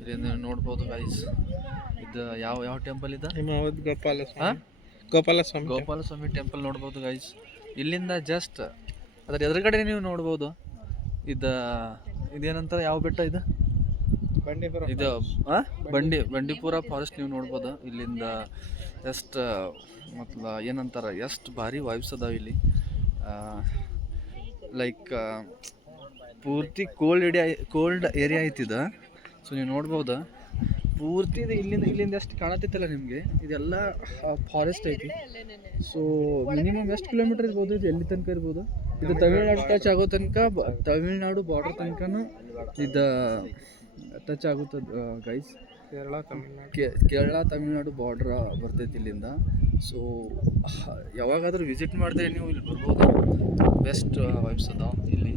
ಇಲ್ಲಿ ನೀವು ನೋಡ್ಬೋದು ಗೈಸ್, ಇದು ಯಾವ ಯಾವ ಟೆಂಪಲ್ ಇದೆ? ಹಿಮಾವತ್ ಹಾಂ, ಗೋಪಾಲಸ್ವಾಮಿ ಗೋಪಾಲಸ್ವಾಮಿ ಟೆಂಪಲ್ ನೋಡ್ಬೋದು ಗೈಸ್. ಇಲ್ಲಿಂದ ಜಸ್ಟ್ ಅದರ ಎದುರುಗಡೆ ನೀವು ನೋಡ್ಬೋದು. ಇದೇನಂತಾರೆ, ಯಾವ ಬೆಟ್ಟ ಇದು? ಇದು ಬಂಡೀಪುರ ಫಾರೆಸ್ಟ್ ನೀವು ನೋಡ್ಬೋದು. ಇಲ್ಲಿಂದ ಎಷ್ಟು ಏನಂತಾರೆ, ಎಷ್ಟು ಭಾರಿ ವೈಬ್ಸ್ ಅದಾವೆ ಇಲ್ಲಿ. ಲೈಕ್ ಪೂರ್ತಿ ಕೋಲ್ಡ್ ಏರಿಯಾ ಐತಿದ. ಸೊ ನೀವು ನೋಡ್ಬೋದು ಪೂರ್ತಿ ಇದು ಇಲ್ಲಿಂದ ಎಷ್ಟು ಕಾಣತ್ತಿತ್ತಲ್ಲ ನಿಮಗೆ, ಇದೆಲ್ಲ ಫಾರೆಸ್ಟ್ ಐತಿ. ಸೊ ಮಿನಿಮಮ್ ಎಷ್ಟು ಕಿಲೋಮೀಟರ್ ಇರ್ಬೋದು ಇದು, ಎಲ್ಲಿ ತನಕ ಇರ್ಬೋದು? ಇದು ತಮಿಳ್ನಾಡು ಟಚ್ ಆಗೋ ತನಕ, ತಮಿಳ್ನಾಡು ಬಾರ್ಡರ್ ತನಕನೂ ಇದು ಟಚ್ ಆಗುತ್ತದೆ ಗೈಸ್. ಕೇರಳ ತಮಿಳ್ನಾಡು ಬಾರ್ಡ್ರ್ ಬರ್ತೈತಿ ಇಲ್ಲಿಂದ. ಸೊ ಯಾವಾಗಾದರೂ ವಿಸಿಟ್ ಮಾಡಿದ್ರೆ ನೀವು ಇಲ್ಲಿ ಬರ್ಬೋದು. ಬೆಸ್ಟ್ ವೈಬ್ಸ್ ಅದಾವ ಇಲ್ಲಿ.